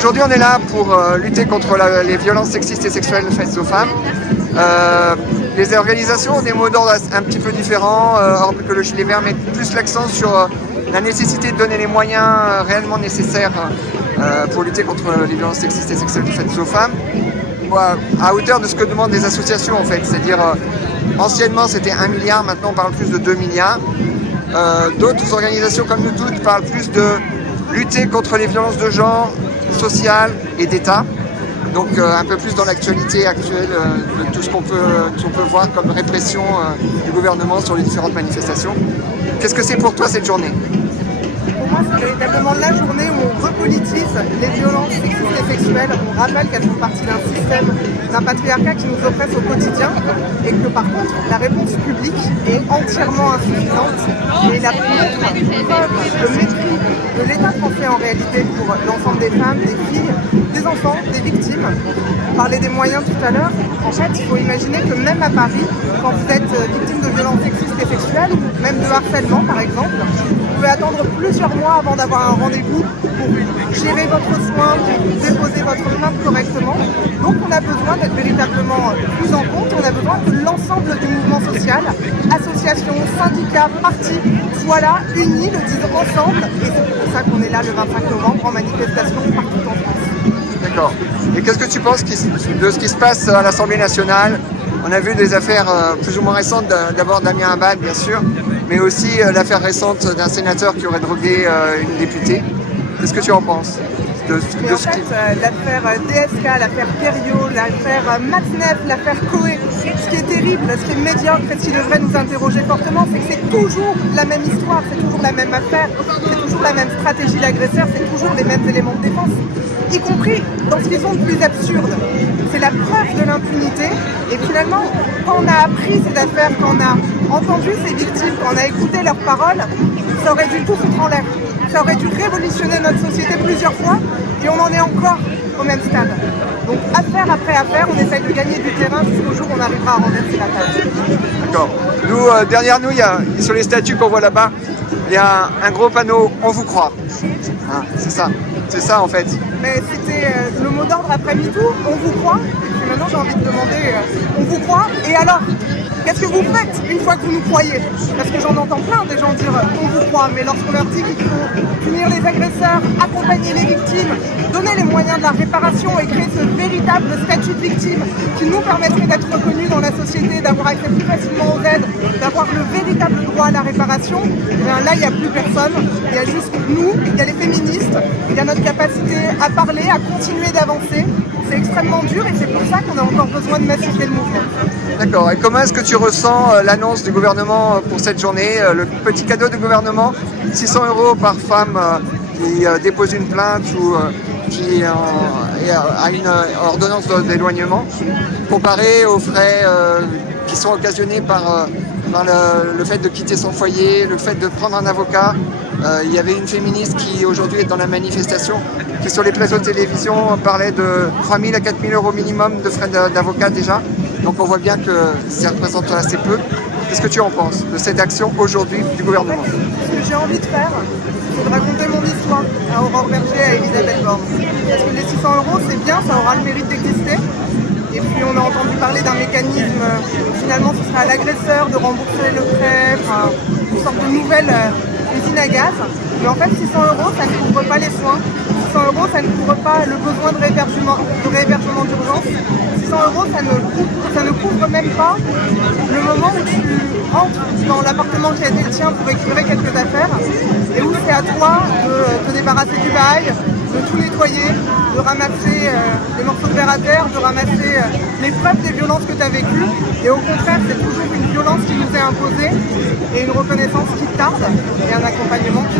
Aujourd'hui, on est là pour lutter contre les violences sexistes et sexuelles faites aux femmes. Les organisations ont des mots d'ordre un petit peu différents, hormis que le Gilet vert met plus l'accent sur la nécessité de donner les moyens réellement nécessaires pour lutter contre les violences sexistes et sexuelles faites aux femmes, à hauteur de ce que demandent les associations en fait. C'est-à-dire, anciennement c'était 1 milliard, maintenant on parle plus de 2 milliards. D'autres organisations comme nous toutes parlent plus de lutter contre les violences de genre, sociales et d'État. Donc un peu plus dans l'actualité actuelle de tout ce qu'on peut voir comme répression du gouvernement sur les différentes manifestations. Qu'est-ce que c'est pour toi cette journée ? Pour moi, c'est véritablement la journée où on repolitise les violences sexistes et sexuelles. On rappelle qu'elles font partie d'un système, d'un patriarcat qui nous oppresse au quotidien et que par contre, la réponse publique est entièrement insuffisante. Et la preuve, le mépris de l'État français en réalité pour l'ensemble des femmes, des filles, des enfants, des victimes. On parlait des moyens tout à l'heure. En fait, il faut imaginer que même à Paris, quand vous êtes victime de violences sexistes et sexuelles, ou même de harcèlement par exemple, vous pouvez attendre plusieurs mois avant d'avoir un rendez-vous pour gérer votre soin, pour déposer votre plainte correctement. Donc on a besoin d'être véritablement pris en compte, on a besoin que l'ensemble du mouvement social, associations, syndicats, partis, soient là, unis, le disent ensemble. Et c'est pour ça qu'on est là le 25 novembre en manifestation partout en France. D'accord. Et qu'est-ce que tu penses de ce qui se passe à l'Assemblée nationale ? On a vu des affaires plus ou moins récentes, d'abord Damien Abad bien sûr, mais aussi l'affaire récente d'un sénateur qui aurait drogué une députée. Qu'est-ce que tu en penses l'affaire DSK, l'affaire Thériault, l'affaire Matzneff, l'affaire Coé, ce qui est terrible, ce qui est médiocre et ce qui devrait nous interroger fortement, c'est que c'est toujours la même histoire, c'est toujours la même affaire, c'est toujours la même stratégie d'agresseur, c'est toujours les mêmes éléments de défense, y compris dans ce qu'ils ont de plus absurde. C'est la preuve de l'impunité et finalement, quand on a appris ces affaires, quand on a entendu ces victimes, quand on a écouté leurs paroles, ça aurait dû tout foutre en l'air. Ça aurait dû révolutionner notre société plusieurs fois et on en est encore au même stade. Donc affaire après affaire, on essaye de gagner du terrain jusqu'au jour où on arrivera à renverser la table. D'accord. Nous, derrière nous, sur les statues qu'on voit là-bas, il y a un gros panneau « On vous croit ». Hein, c'est ça en fait. Mais c'était le mot d'ordre après MeToo, on vous croit. Et puis maintenant j'ai envie de demander, on vous croit et alors ? Qu'est-ce que vous faites une fois que vous nous croyez ? Parce que j'en entends plein des gens dire on vous croit, mais lorsqu'on leur dit qu'il faut punir les agresseurs, accompagner les victimes, donner les moyens de la réparation et créer ce véritable statut de victime qui nous permettrait d'être reconnus dans la société, d'avoir accès plus facilement aux aides, d'avoir le véritable droit à la réparation, et bien là il n'y a plus personne, il y a juste nous, il y a les féministes, il y a notre capacité à parler, à continuer d'avancer. C'est extrêmement dur et c'est pour ça qu'on a encore besoin de massifier le mouvement. D'accord. Et comment est-ce que tu ressens l'annonce du gouvernement pour cette journée, le petit cadeau du gouvernement, 600 € par femme qui dépose une plainte ou qui a une ordonnance d'éloignement, comparé aux frais qui sont occasionnés par le fait de quitter son foyer, le fait de prendre un avocat. Il y avait une féministe qui aujourd'hui est dans la manifestation, qui sur les plateaux de télévision parlait de 3 000 à 4 000 € minimum de frais d'avocat déjà. Donc on voit bien que ça représente assez peu. Qu'est-ce que tu en penses de cette action aujourd'hui du gouvernement ? Ce que j'ai envie de faire, c'est de raconter mon histoire à Aurore Berger et à Elisabeth Borne. Parce que les 600 € c'est bien, ça aura le mérite d'exister. Et puis on a entendu parler d'un mécanisme, finalement ce sera à l'agresseur de rembourser le prêt, enfin, une sorte de nouvelle usine à gaz. Mais en fait 600 € ça ne couvre pas les soins, 600 € ça ne couvre pas le besoin de réhébergement d'urgence, 600 € ça ne couvre même pas le moment où tu rentres dans l'appartement qui a été le tien pour récupérer quelques affaires et où c'est à toi de te débarrasser du bail, de tout nettoyer, de ramasser les morceaux de verre à terre, de ramasser les preuves des violences que tu as vécues. Et au contraire, c'est toujours une violence qui nous est imposée et une reconnaissance qui tarde et un accompagnement qui